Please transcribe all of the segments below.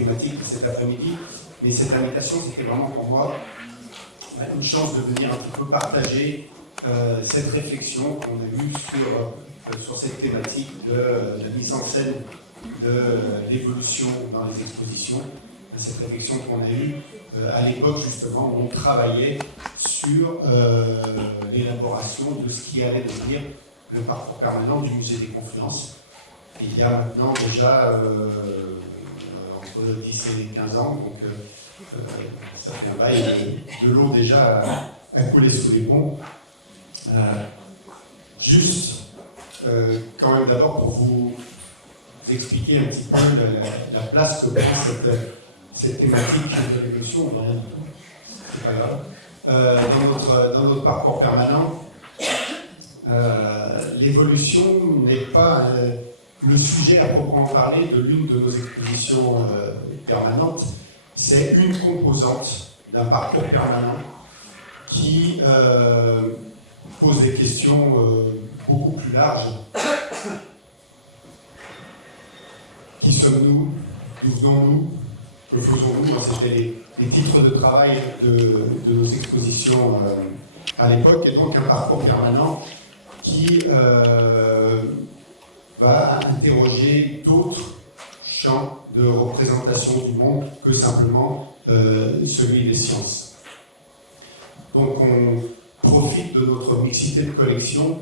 thématique de cet après-midi, mais cette invitation, c'était vraiment pour moi une chance de venir un petit peu partager cette réflexion qu'on a eue sur cette thématique de la mise en scène de l'évolution dans les expositions, cette réflexion qu'on a eue à l'époque justement où on travaillait sur l'élaboration de ce qui allait devenir le parcours permanent du musée des Confluences. Il y a maintenant déjà entre 10 et 15 ans, donc ça fait un bail, de l'eau déjà a coulé sous les ponts. Juste, quand même d'abord pour vous expliquer un petit peu la place que prend cette thématique de l'évolution, rien du tout, c'est pas grave. Dans notre parcours permanent, l'évolution n'est pas le sujet à proprement parler de l'une de nos expositions permanentes. C'est une composante d'un parcours permanent qui pose des questions beaucoup plus larges. Qui sommes-nous? D'où venons-nous? Que faisons-nous? C'était les titres de travail de nos expositions à l'époque, et donc un parcours permanent qui va interroger d'autres champs de représentation du monde que simplement celui des sciences. Donc on profite de notre mixité de collections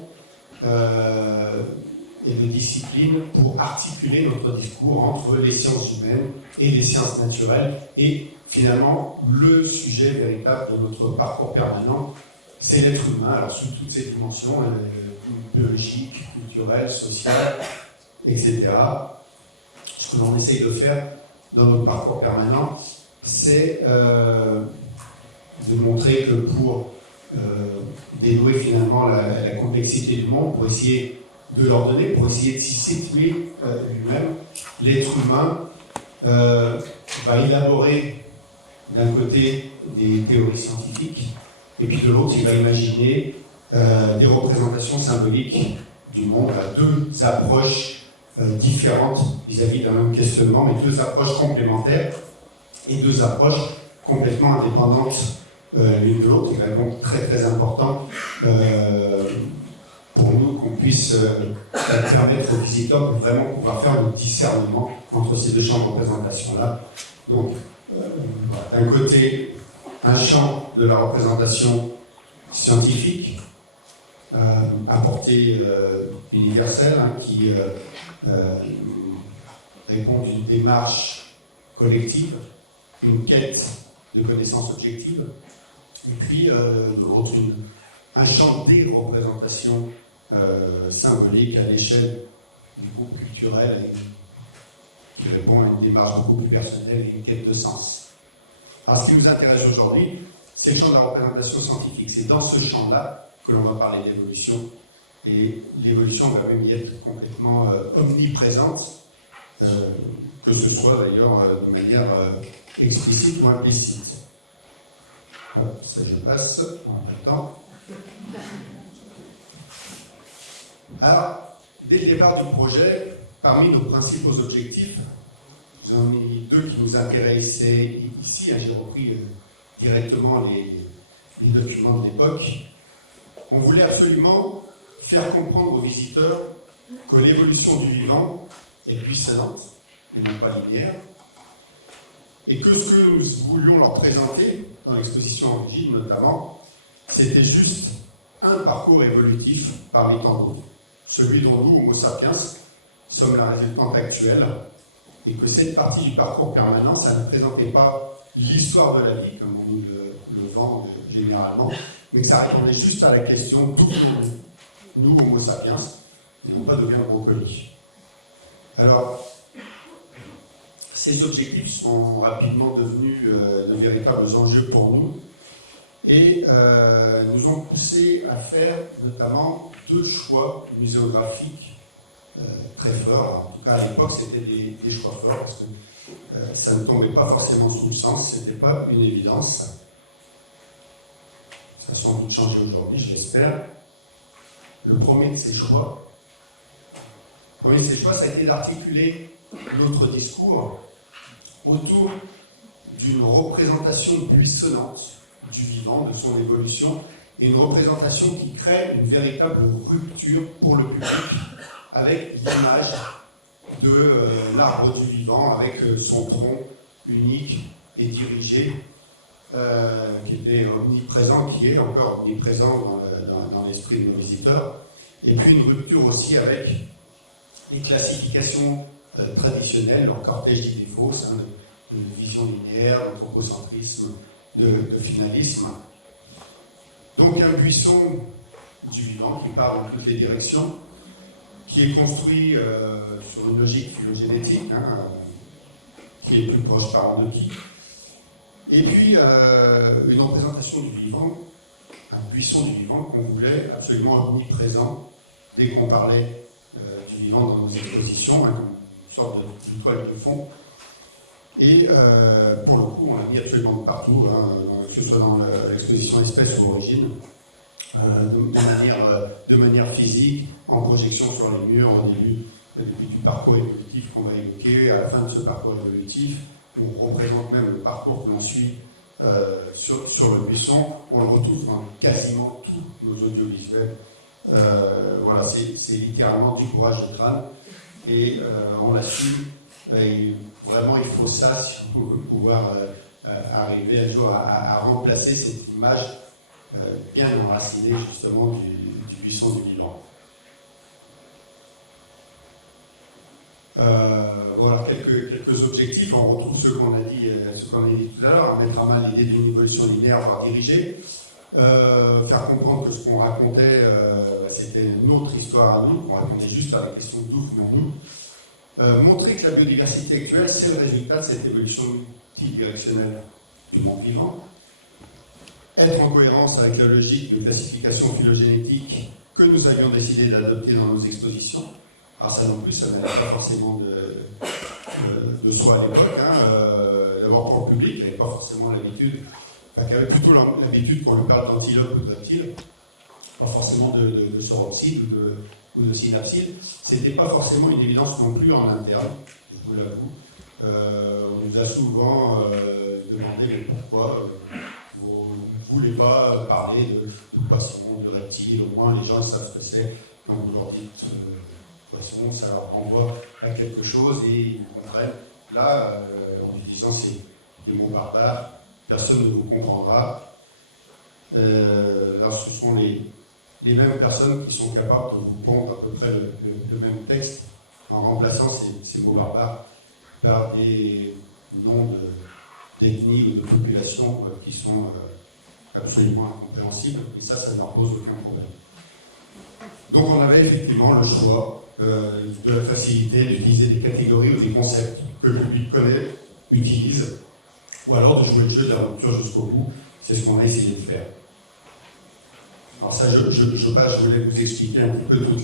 et de disciplines pour articuler notre discours entre les sciences humaines et les sciences naturelles, et finalement le sujet véritable de notre parcours permanent, c'est l'être humain, alors sous toutes ses dimensions, biologique, culturelle, sociale, etc. Ce que l'on essaye de faire dans notre parcours permanent, c'est de montrer que pour dénouer finalement la complexité du monde, pour essayer de l'ordonner, pour essayer de s'y situer lui-même, l'être humain va élaborer d'un côté des théories scientifiques, et puis de l'autre, il va imaginer des représentations symboliques du monde, deux approches différentes vis-à-vis d'un même questionnement, mais deux approches complémentaires et deux approches complètement indépendantes l'une de l'autre. Il est donc très très important pour nous qu'on puisse permettre aux visiteurs de vraiment pouvoir faire le discernement entre ces deux champs de représentation-là. Donc, d'un côté, un champ de la représentation scientifique, à portée universelle, qui répond à une démarche collective, une quête de connaissances objectives, et puis un champ des représentations symboliques à l'échelle du groupe culturel, qui répond à une démarche beaucoup plus personnelle et une quête de sens. Alors, ce qui nous intéresse aujourd'hui, c'est le champ de la représentation scientifique. C'est dans ce champ-là que l'on va parler d'évolution. Et l'évolution va même y être complètement omniprésente, que ce soit d'ailleurs de manière explicite ou implicite. Ça, je passe en même temps. Alors, dès le départ du projet, parmi nos principaux objectifs, j'en ai deux qui nous intéressaient ici. J'ai repris directement les documents de l'époque. On voulait absolument faire comprendre aux visiteurs que l'évolution du vivant est buissonnante et non pas linéaire, et que ce que nous voulions leur présenter dans l'exposition Origine notamment, c'était juste un parcours évolutif parmi tant d'autres, celui dont nous, Homo sapiens, sommes la résultante actuelle, et que cette partie du parcours permanent, ça ne présentait pas l'histoire de la vie, comme on nous le vend généralement, mais que ça répondait juste à la question d'où nous, Homo sapiens, et non pas de bien brocoli. Alors, ces objectifs sont rapidement devenus de véritables enjeux pour nous, et nous ont poussé à faire notamment deux choix muséographiques très forts. En tout cas, à l'époque, c'était des choix forts, parce que ça ne tombait pas forcément sous le sens, ce n'était pas une évidence. Ça a sans doute changé aujourd'hui, je l'espère. Le premier de ces choix, ça a été d'articuler notre discours autour d'une représentation buissonnante du vivant, de son évolution, et une représentation qui crée une véritable rupture pour le public avec l'image de l'arbre du vivant, avec son tronc unique et dirigé, qui était omniprésent, qui est encore omniprésent dans l'esprit de nos visiteurs. Et puis une rupture aussi avec les classifications traditionnelles, leur cortège d'idées fausses, de vision linéaire, d'anthropocentrisme, de finalisme. Donc un buisson du vivant qui part dans toutes les directions, qui est construit sur une logique phylogénétique, qui est plus proche par de qui. Et puis une représentation du vivant, un buisson du vivant qu'on voulait absolument omniprésent dès qu'on parlait du vivant dans nos expositions, une sorte de toile de fond. Et pour le coup, on l'a mis absolument partout, que ce soit dans l'exposition espèces ou origines, de manière physique, en projection sur les murs au début du parcours évolutif qu'on va évoquer, à la fin de ce parcours évolutif, où on représente même le parcours que l'on suit sur le buisson, on le retrouve dans quasiment tous nos audiovisuels. Voilà, c'est littéralement du courage de crâne, et on l'assume. Et vraiment, il faut ça si on veut pouvoir arriver un jour à remplacer cette image bien enracinée justement du buisson du vivant. Voilà quelques objectifs. On retrouve ce qu'on a dit tout à l'heure, mettre à mal l'idée d'une évolution linéaire, voire dirigée, faire comprendre que ce qu'on racontait, c'était notre histoire à nous, qu'on racontait juste à la question d'où venons-nous. Montrer que la biodiversité actuelle, c'est le résultat de cette évolution multidirectionnelle du monde vivant. Être en cohérence avec la logique de classification phylogénétique que nous avions décidé d'adopter dans nos expositions. Alors ça non plus, ça n'avait pas forcément de soi à l'époque. D'abord pour le public, il n'avait pas forcément l'habitude, qui avait plutôt l'habitude qu'on lui parle d'antilope ou d'antilope, pas forcément de sauropside ou de synapside. C'était pas forcément une évidence non plus en interne, je vous l'avoue. On nous a souvent demandé mais pourquoi vous ne voulez pas parler de poissons, de reptiles, au moins les gens savent ce que c'est. Quand vous leur dites poisson, ça leur renvoie à quelque chose et ils comprennent. Là, en lui disant c'est des mots barbares, personne ne vous comprendra. Là, ce sont les mêmes personnes qui sont capables de vous pondre à peu près le même texte en remplaçant ces mots barbares par des noms d'ethnies ou de populations qui sont absolument incompréhensibles, et ça ne leur pose aucun problème. Donc on avait effectivement le choix de la facilité d'utiliser des catégories ou des concepts que le public connaît, utilise, ou alors de jouer le jeu de la rupture jusqu'au bout. C'est ce qu'on a essayé de faire. Alors ça, je voulais vous expliquer un petit peu toutes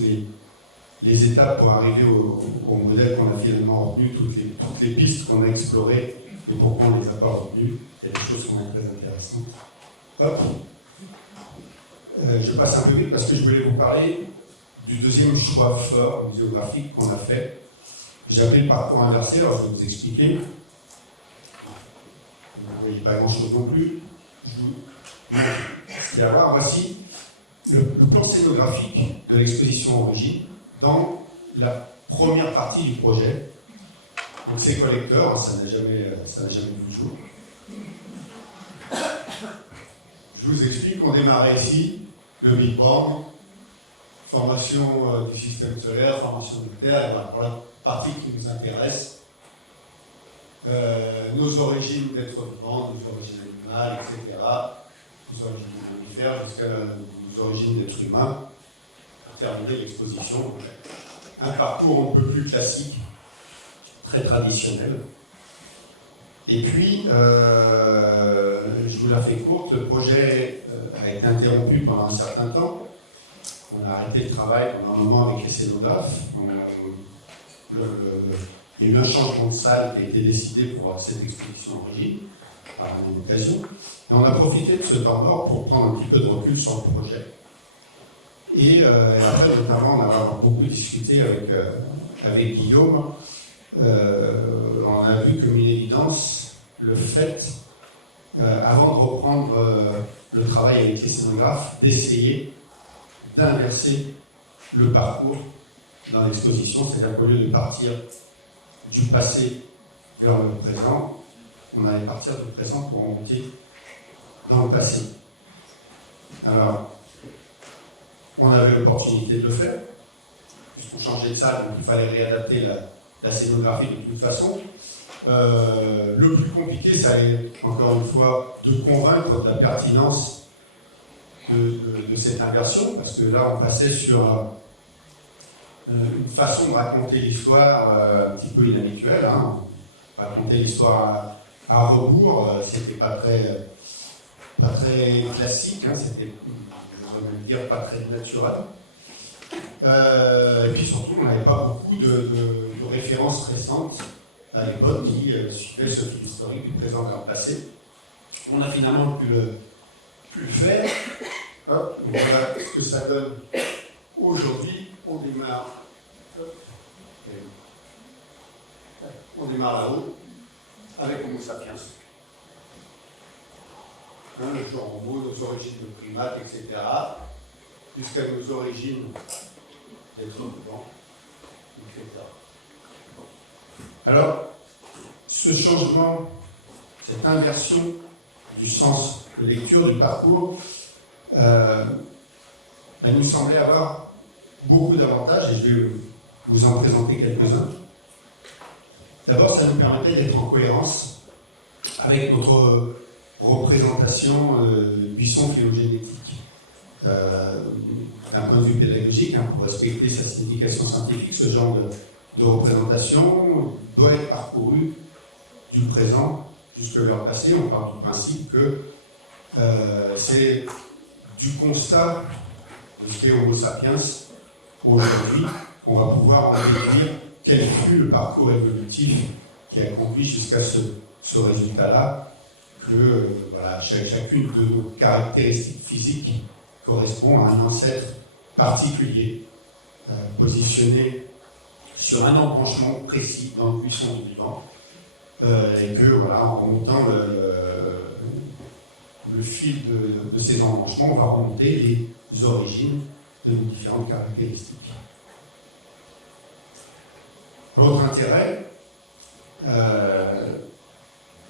les étapes pour arriver au modèle qu'on a finalement retenu, toutes les pistes qu'on a explorées et pourquoi on ne les a pas retenues. Il y a des choses qui sont très intéressantes. Hop. Je passe un peu vite parce que je voulais vous parler du deuxième choix fort muséographique qu'on a fait. J'ai appelé le parcours inversé, alors je vais vous expliquer. Vous ne voyez pas grand-chose non plus. Je vous montre ce qu'il y a à voir. Voici le plan scénographique de l'exposition Origine dans la première partie du projet. Donc c'est collecteur, ça n'a jamais vu le jour. Je vous explique qu'on démarrait ici, le Big Bang, formation du système solaire, formation de la Terre, et voilà, pour la partie qui nous intéresse, nos origines d'êtres vivants, nos origines animales, etc., nos origines mammifères, jusqu'à nos origines d'êtres humains, pour terminer l'exposition. Un parcours un peu plus classique, très traditionnel. Et puis, je vous la fais courte, le projet a été interrompu pendant un certain temps. On a arrêté le travail pendant un moment avec les scénographes. Il y a eu un changement de salle qui a été décidé pour cette exposition Origine, par la même occasion. Et on a profité de ce temps mort pour prendre un petit peu de recul sur le projet. Et après, notamment, on a beaucoup discuté avec Guillaume. On a vu comme une évidence pertinence le fait, avant de reprendre le travail avec les scénographes, d'essayer d'inverser le parcours dans l'exposition, c'est-à-dire qu'au lieu de partir du passé vers le présent, on allait partir du présent pour remonter dans le passé. Alors, on avait l'opportunité de le faire, puisqu'on changeait de salle, donc il fallait réadapter la scénographie de toute façon. Le plus compliqué, ça est, encore une fois, de convaincre de la pertinence de cette inversion, parce que là, on passait sur une façon de raconter l'histoire un petit peu inhabituelle. Hein. Raconter l'histoire à rebours, c'était pas très classique, hein, c'était, je vais le dire, pas très naturel. Et puis surtout, on n'avait pas beaucoup de références récentes à l'époque qui suivaient ce fil historique du présent vers le passé. On a finalement pu le faire. Hop, voilà ce que ça donne aujourd'hui. On démarre. On démarre là-haut avec Homo sapiens. Le genre Homo, nos origines de primates, etc. Jusqu'à nos origines d'êtres vivants, etc. Alors, ce changement, cette inversion du sens de lecture du parcours, elle nous semblait avoir beaucoup d'avantages, et je vais vous en présenter quelques-uns. D'abord, ça nous permettait d'être en cohérence avec notre représentation buisson phylogénétique. D'un point de vue pédagogique, hein, pour respecter sa signification scientifique, ce genre de représentation doit être parcouru du présent jusque vers le passé. On part du principe que c'est du constat de ce qu'est Homo sapiens aujourd'hui qu'on va pouvoir en déduire quel fut le parcours évolutif qui a conduit jusqu'à ce résultat-là, que voilà, chacune de nos caractéristiques physiques correspond à un ancêtre particulier, positionné sur un embranchement précis dans le buisson du vivant, et que, voilà, en remontant le fil de ces embranchements, on va remonter les origines de nos différentes caractéristiques. L'autre intérêt,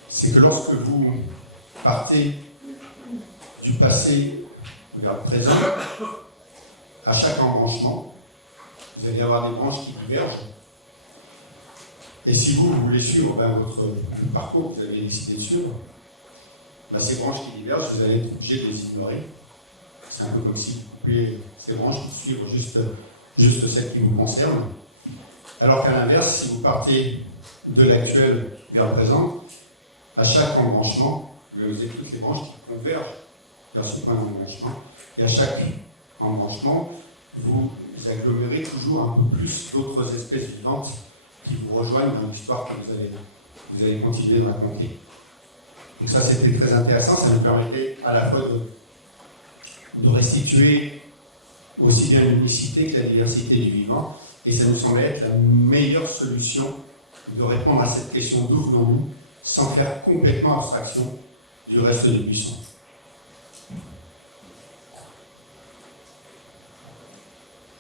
c'est que lorsque vous partez du passé vers le présent, à chaque embranchement, vous allez avoir des branches qui divergent. Et si vous voulez suivre le parcours que vous avez décidé de suivre, ces branches qui divergent, vous allez être obligé de les ignorer. C'est un peu comme si vous coupiez ces branches pour suivre juste celles qui vous concernent. Alors qu'à l'inverse, si vous partez de l'actuel vers le présent, à chaque embranchement, vous avez toutes les branches qui convergent vers ce point d'embranchement. Et à chaque embranchement, vous agglomérez toujours un peu plus d'autres espèces vivantes qui vous rejoignent dans l'histoire que vous allez continuer de raconter. Donc ça, c'était très intéressant. Ça nous permettait à la fois de restituer aussi bien l'unicité que la diversité du vivant. Et ça nous semblait être la meilleure solution de répondre à cette question d'où venons-nous, sans faire complètement abstraction du reste du buisson.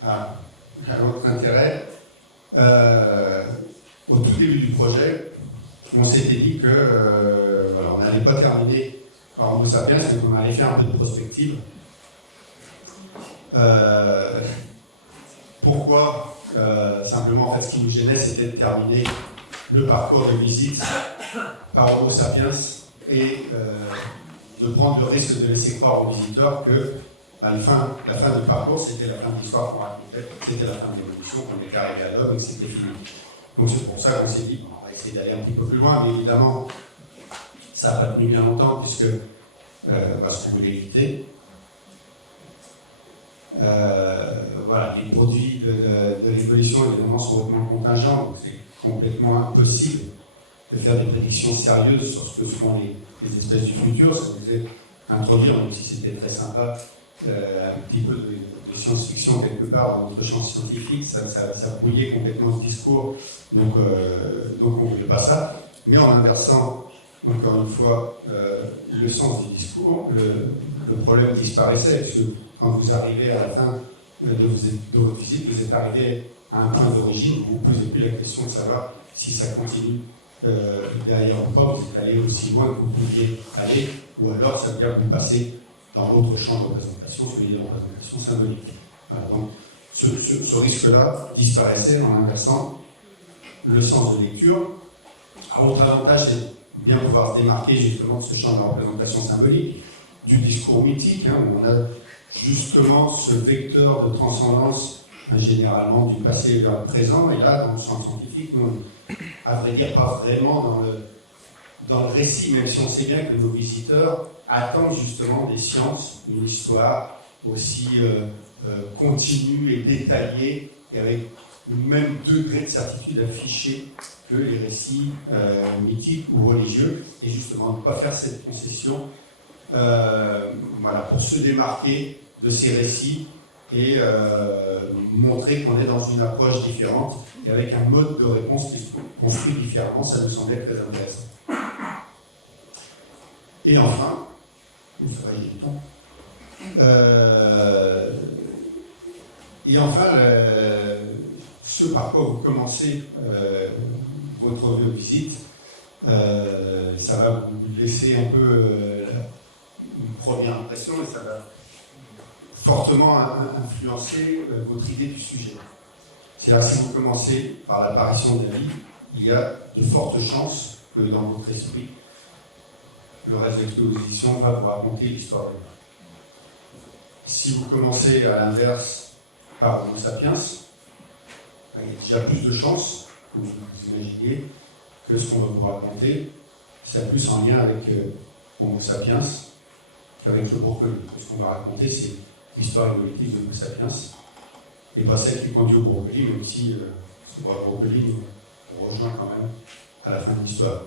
Un autre intérêt, au tout début du projet, on s'était dit que voilà, on n'allait pas terminer par Homo sapiens, mais qu'on allait faire un peu de prospective. Pourquoi simplement, en fait, ce qui nous gênait, c'était de terminer le parcours de visite par Homo sapiens et de prendre le risque de laisser croire aux visiteurs que la fin du parcours, c'était la fin de l'histoire qu'on racontait, c'était la fin de l'évolution, qu'on était arrivé à l'homme et que c'était fini. Donc c'est pour ça qu'on s'est dit, bon, on va essayer d'aller un petit peu plus loin, mais évidemment, ça n'a pas tenu bien longtemps, puisque parce qu'on voulait éviter. Voilà, les produits de l'évolution, évidemment, sont hautement contingents, donc c'est complètement impossible de faire des prédictions sérieuses sur ce que seront les espèces du futur. Ça nous est introduire, même si c'était très sympa, un petit peu de science-fiction quelque part dans notre champ scientifique, ça brouillait complètement ce discours, donc on ne voulait pas ça. mais en inversant, encore une fois, le sens du discours, le problème disparaissait, parce que quand vous arrivez à la fin de votre visite, vous êtes arrivé à un point d'origine, vous ne vous posez plus la question de savoir si ça continue derrière ou pas, vous êtes allé aussi loin que vous pouviez aller, ou alors ça veut dire que vous passez dans l'autre champ de représentation, celui de représentation symbolique. Voilà, donc ce risque-là disparaissait en inversant le sens de lecture. Alors, autre avantage, c'est de bien pouvoir se démarquer justement de ce champ de représentation symbolique, du discours mythique, hein, où on a justement ce vecteur de transcendance, généralement du passé vers le présent, et là, dans le champ scientifique, nous, à vrai dire, pas vraiment dans le récit, même si on sait bien que nos visiteurs attendent justement des sciences, une histoire aussi continue et détaillée, et avec le même degré de certitude affiché que les récits mythiques ou religieux, et justement ne pas faire cette concession voilà, pour se démarquer de ces récits et montrer qu'on est dans une approche différente et avec un mode de réponse qui se construit différemment. Ça nous semblait très intéressant. Et enfin, vous travaillez le temps. Et enfin, ce par quoi vous commencez votre visite, ça va vous laisser un peu une première impression et ça va fortement influencer votre idée du sujet. C'est-à-dire, si vous commencez par l'apparition de la vie, il y a de fortes chances que dans votre esprit, le reste de l'exposition va vous raconter l'histoire de l'homme. Si vous commencez à l'inverse par Homo sapiens, il y a déjà plus de chances, que vous imaginiez, que ce qu'on va vous raconter, c'est plus en lien avec Homo sapiens qu'avec le brocoli. Ce qu'on va raconter, c'est l'histoire évolutive de Homo sapiens, et pas celle qui conduit au brocoli, même si ce brocoli nous rejoint quand même à la fin de l'histoire.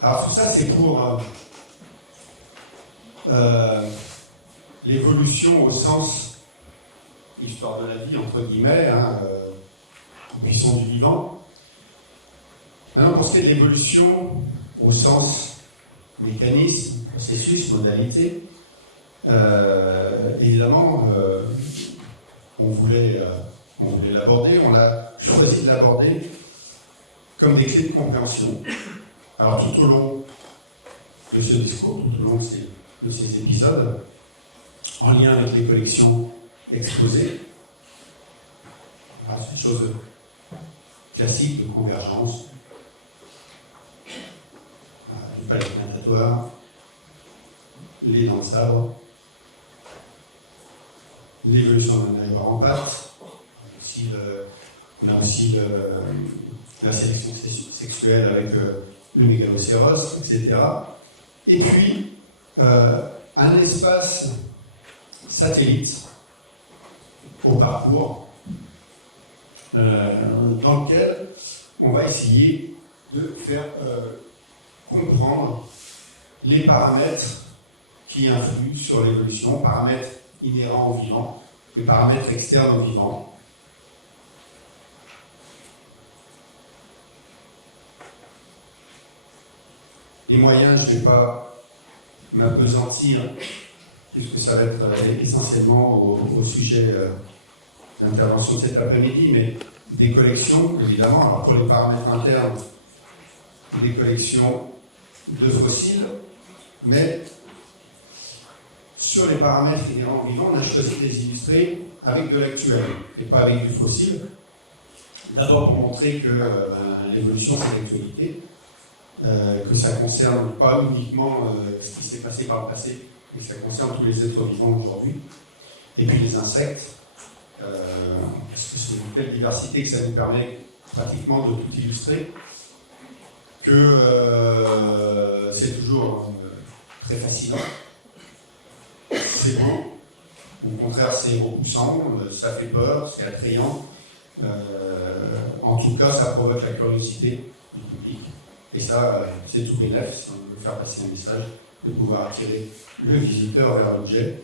Alors tout ça, c'est pour l'évolution au sens histoire de la vie, entre guillemets, hein, buisson du vivant. Alors pour ce qui est de l'évolution au sens mécanisme, processus, modalité, évidemment, on voulait l'aborder, on a choisi de l'aborder comme des clés de compréhension. Alors tout au long de ce discours, tout au long de ces épisodes, en lien avec les collections exposées, c'est une chose classique de convergence, du palais natatoire, les dents de sabre, l'évolution d'un aéroport en pâte, on a aussi la sélection sexuelle avec le mégalocéros, etc. Et puis, un espace satellite au parcours dans lequel on va essayer de faire comprendre les paramètres qui influent sur l'évolution, paramètres inhérents au vivant, les paramètres externes au vivant. Les moyens, je ne vais pas m'appesantir, puisque ça va être essentiellement au sujet de l'intervention de cet après-midi, mais des collections, évidemment, alors pour les paramètres internes, des collections de fossiles, mais sur les paramètres inhérents au vivant, on a choisi de les illustrer avec de l'actuel, et pas avec du fossile. D'abord pour montrer que l'évolution, c'est l'actualité. Que ça ne concerne pas uniquement ce qui s'est passé par le passé, mais que ça concerne tous les êtres vivants aujourd'hui. Et puis les insectes, parce que c'est une telle diversité que ça nous permet pratiquement de tout illustrer, que c'est toujours très fascinant. C'est beau, au contraire c'est repoussant, ça fait peur, c'est attrayant. En tout cas, ça provoque la curiosité du public. Et ça, c'est tout bénef, si on veut faire passer un message, de pouvoir attirer le visiteur vers l'objet.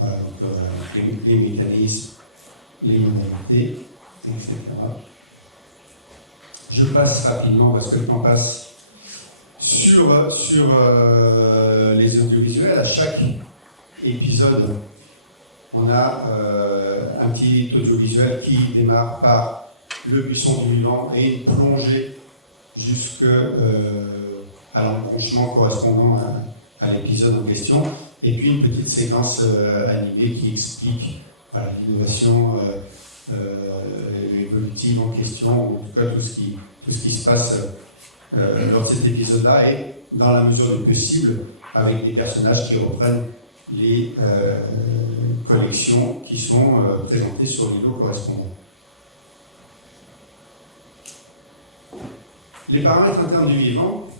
Voilà, donc, les mécanismes, les modalités, etc. Je passe rapidement parce que le temps passe sur les audiovisuels. À chaque épisode, on a un petit audiovisuel qui démarre par le buisson du vivant et une plongée jusqu'à l'embranchement correspondant à l'épisode en question, et puis une petite séquence animée qui explique l'innovation évolutive en question, ou en tout cas tout ce qui se passe dans cet épisode-là, et dans la mesure du possible avec des personnages qui reprennent les collections qui sont présentées sur les lots correspondants. Les paramètres internes du vivant,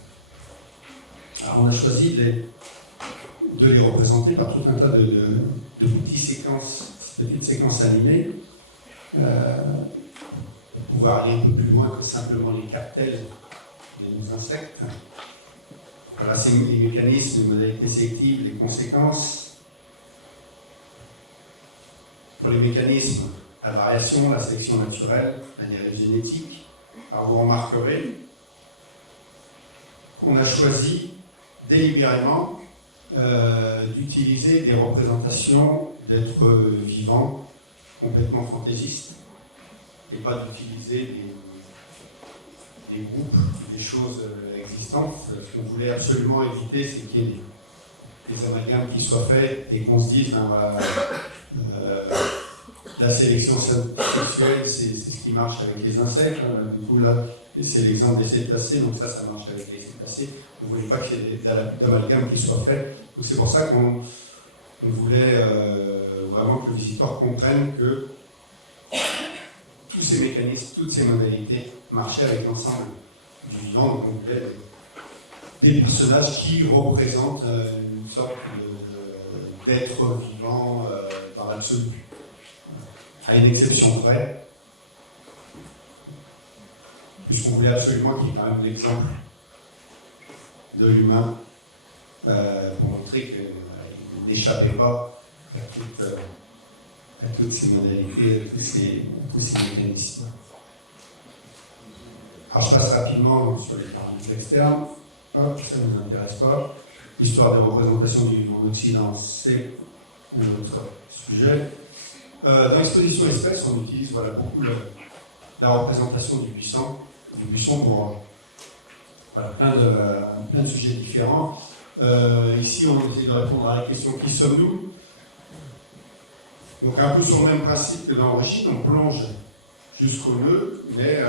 alors on a choisi de les représenter par tout un tas de petites séquences animées pour pouvoir aller un peu plus loin que simplement les cartels de nos insectes. Voilà, c'est les mécanismes, les modalités sélectives, les conséquences. Pour les mécanismes, la variation, la sélection naturelle, l'analyse génétique. Alors vous remarquerez qu'on a choisi délibérément d'utiliser des représentations d'êtres vivants complètement fantaisistes et pas d'utiliser des groupes, des choses existantes. Ce qu'on voulait absolument éviter, c'est qu'il y ait des amalgames qui soient faits et qu'on se dise la sélection sexuelle, c'est ce qui marche avec les insectes. Du coup, là, c'est l'exemple des cétacés, donc ça marche avec les cétacés. On ne voulait pas qu'il y ait d'amalgame qui soit fait. Donc c'est pour ça qu'on voulait vraiment que le visiteur comprenne que tous ces mécanismes, toutes ces modalités marchaient avec l'ensemble du vivant. Donc on voulait des personnages qui représentent une sorte d'être vivant dans l'absolu. À une exception près, puisqu'on voulait absolument qu'il y ait quand même l'exemple de l'humain pour montrer qu'il n'échappait pas à toutes ces modalités, à tous ces mécanismes. Alors je passe rapidement sur les paramètres externes. Hop, ça ne nous intéresse pas. L'histoire de représentation du vivant en Occident, c'est un autre sujet. Dans l'exposition espèce, on utilise beaucoup la représentation du buisson pour plein de sujets différents. Ici, on essaie de répondre à la question « Qui sommes-nous » Donc un peu sur le même principe que dans l'origine, on plonge jusqu'au nœud, mais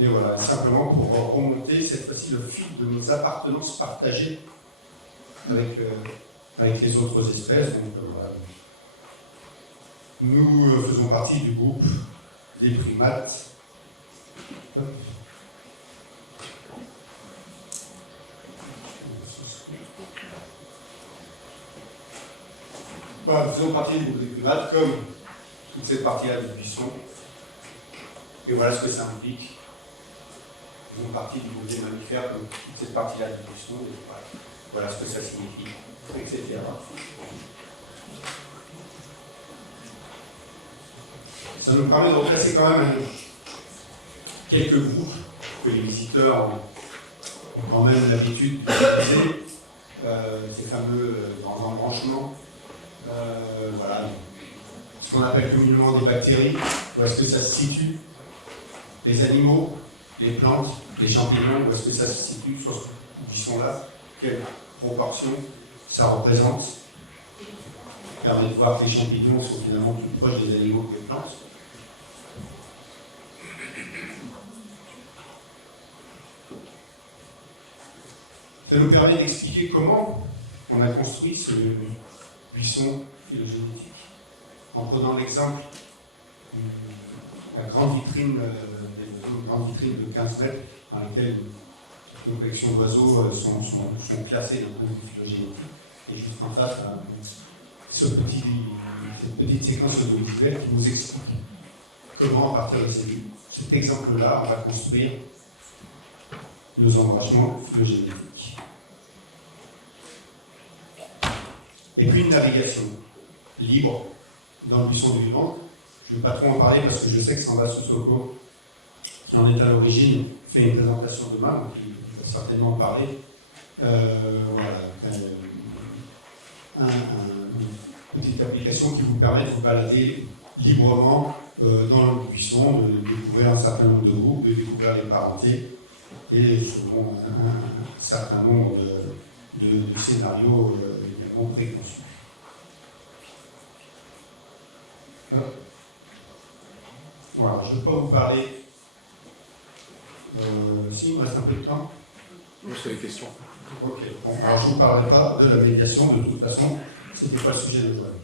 voilà, simplement pour remonter cette fois-ci le fil de nos appartenances partagées avec les autres espèces. Donc, voilà. Nous faisons partie du groupe des primates. Voilà, nous faisons partie du groupe des primates, comme toute cette partie-là du buisson. Et voilà ce que ça implique. Nous faisons partie du groupe des mammifères, comme toute cette partie-là du buisson. Et voilà ce que ça signifie, etc. Ça nous permet de replacer quand même quelques groupes que les visiteurs ont quand même l'habitude d'utiliser, ces fameux grands embranchements. Voilà. Ce qu'on appelle communément des bactéries, où est-ce que ça se situe? Les animaux, les plantes, les champignons, où est-ce que ça se situe sur ce buisson-là? Quelle proportion ça représente? Ça permet de voir que les champignons sont finalement plus proches des animaux que des plantes. Ça nous permet d'expliquer comment on a construit ce buisson phylogénétique, en prenant l'exemple d'une grande vitrine de 15 mètres dans laquelle nos collections d'oiseaux sont classées d'un point de vue phylogénétique. Et juste en face, cette petite séquence audiovisuelle qui nous explique comment, à partir de cet exemple-là, on va construire nos embranchements phylogénétiques. Et puis une navigation libre dans le buisson du vivant, Je ne vais pas trop en parler parce que je sais que Samba Sissoko, qui en est à l'origine, fait une présentation demain, donc il va certainement en parler. Voilà, une petite application qui vous permet de vous balader librement dans le buisson, de découvrir un certain nombre de groupes, de découvrir les parentés et selon un certain nombre de scénarios également préconçus. Voilà, je ne vais pas vous parler. Si, il me reste un peu de temps. Oui, c'est les questions. Ok, bon, alors je ne vous parlerai pas de la médiation, de toute façon, ce n'était pas le sujet de aujourd'hui.